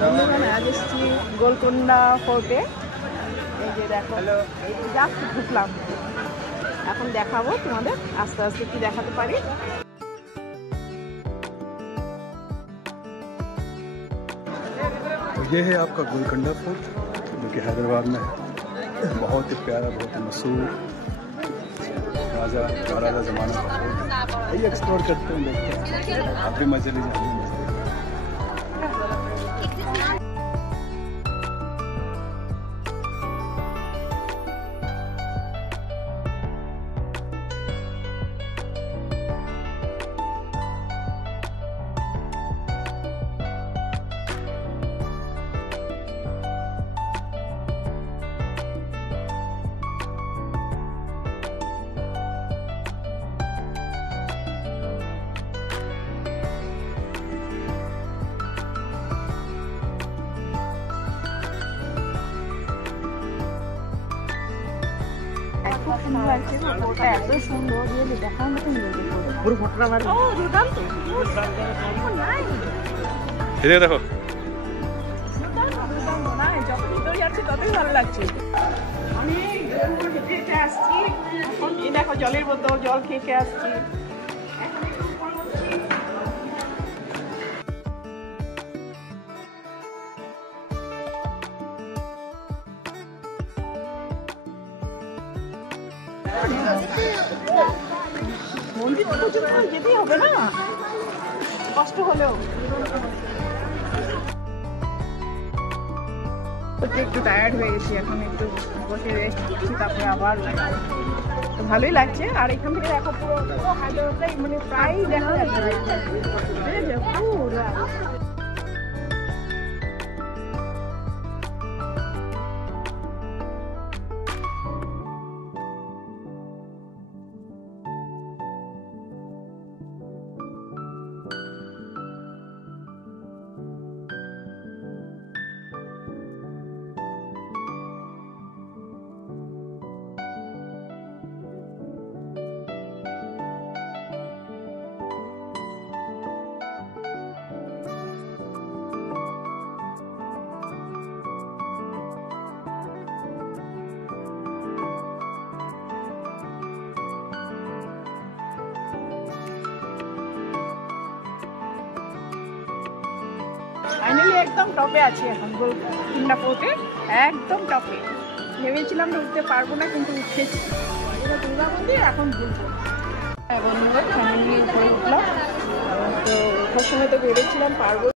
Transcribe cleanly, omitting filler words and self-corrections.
বন্ধুগণ আজ এসেছি গোলকোন্ডা ফোর্টে। এই যে দেখো, জাস্ট ঢুকলাম, এখন দেখাবো তোমাদের আস্তে আস্তে কি দেখাতে পারি। ये है आपका गोलकोंडा फोर्ट जो कि हैदराबाद में है। बहुत ही प्यारा, बहुत ही मशहूर राजा महाराजा ज़माना का फोर्ट। ये एक्सप्लोर करते हैं, देखते हैं, आप भी मजे लीजिए। এত সুন্দর দেখার মতন পুরো ঘটনা দেখো, যত ভিতরে যাচ্ছে ততই ভালো লাগছে। আমি হেঁটে হেঁটে আসছি, এখন এই দেখো জলের বোতল, জল খেয়ে আসছি। মন্দির পর্যন্ত যেতেই হবে না, কষ্ট হলেও। একটু টায়ার্ড হয়ে গেছি, এখন একটু বসে রেস্ট করছি, তারপরে আবার তো ভালোই লাগছে। আর এখান থেকে দেখো পুরো হায়দ্রাবাদটাই মানে প্রায় দেখা যাচ্ছে, পুরো ফাইনালি একদম টপে আছি এখন, গোলকোন্ডা ফোর্টে একদম টপে। ভেবেছিলাম উঠতে পারবো না, কিন্তু উঠেছি। এটা দুর্গা মন্দির, এখন ঘুরবো। বন্ধুরা ফাইনালি ঘুরে উঠলাম, তো ওঠার সময় তো ভেবেছিলাম পারবো।